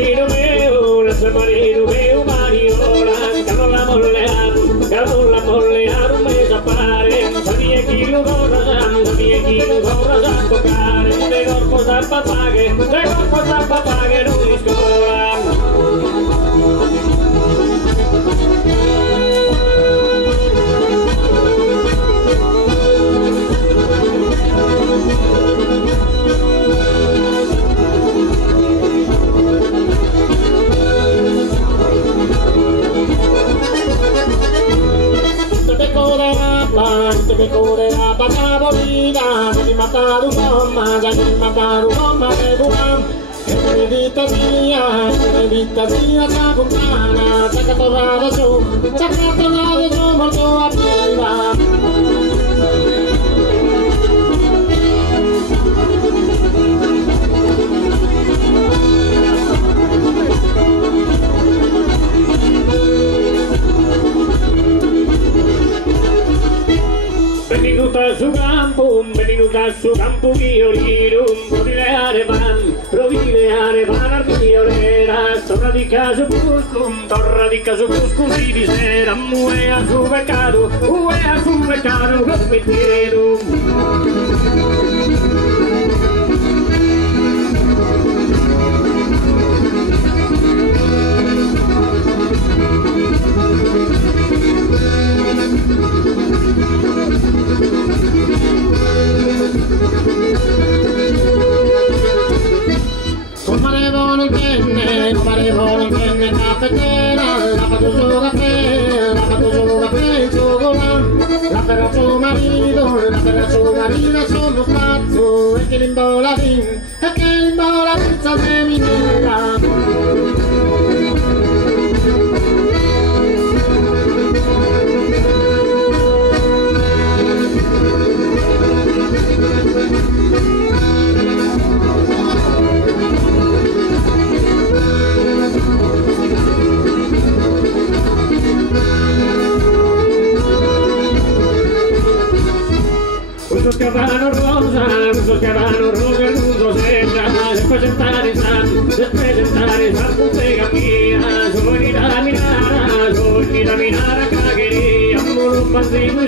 marino meu mariola, canola mollean, un mese a fare, sabia chi lo vorrà toccare, de corpo da papaghe, lui scola. Te correrà la bolina, devi matare un'uomo, de buon. E vita mia, sa puttana, sa tornare su, molto attiva. Venuta su campo violino, provile van al violera, torna di caso busco si visera, ue a su mercato, come chiedo. Comare penne caffettera, la fatto su caffè, il cioccolato, la per suo marito, sono spazio, e che l'imbola pizza seminera. Questo scavano rosa, l'uso sembra, se presentare San Puttega mia, giovani da minare, cagheria, un bandino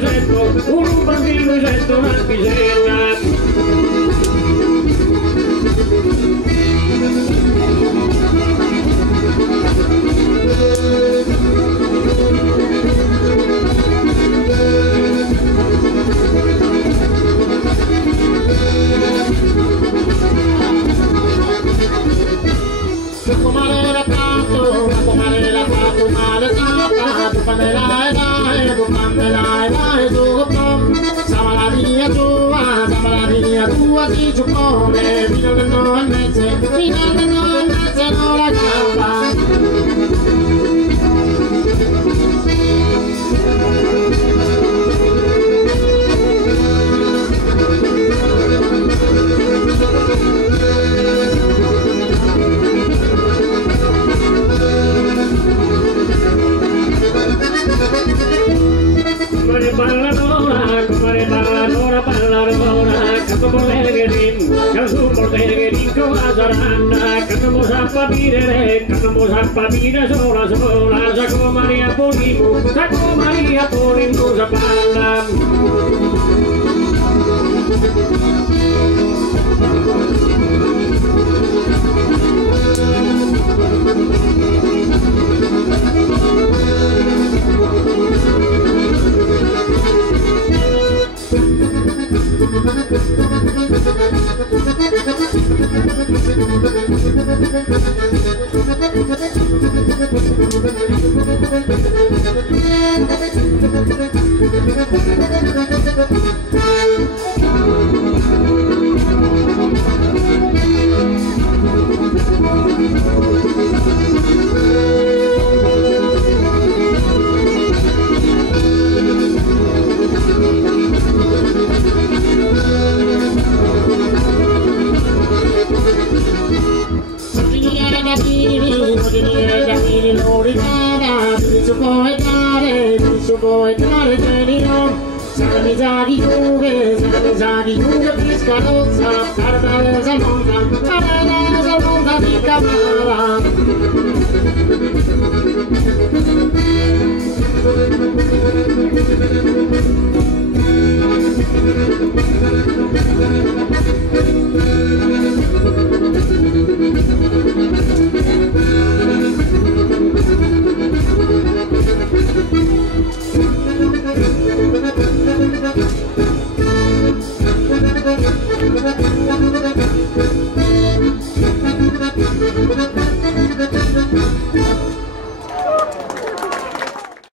getto, una pisella. Si suppone, fino alle 9:30, non la gamba. Cantamos a papire sola, Saco Maria Polimu, sa parla. Piscarozza, carta rosa monta, mica mala.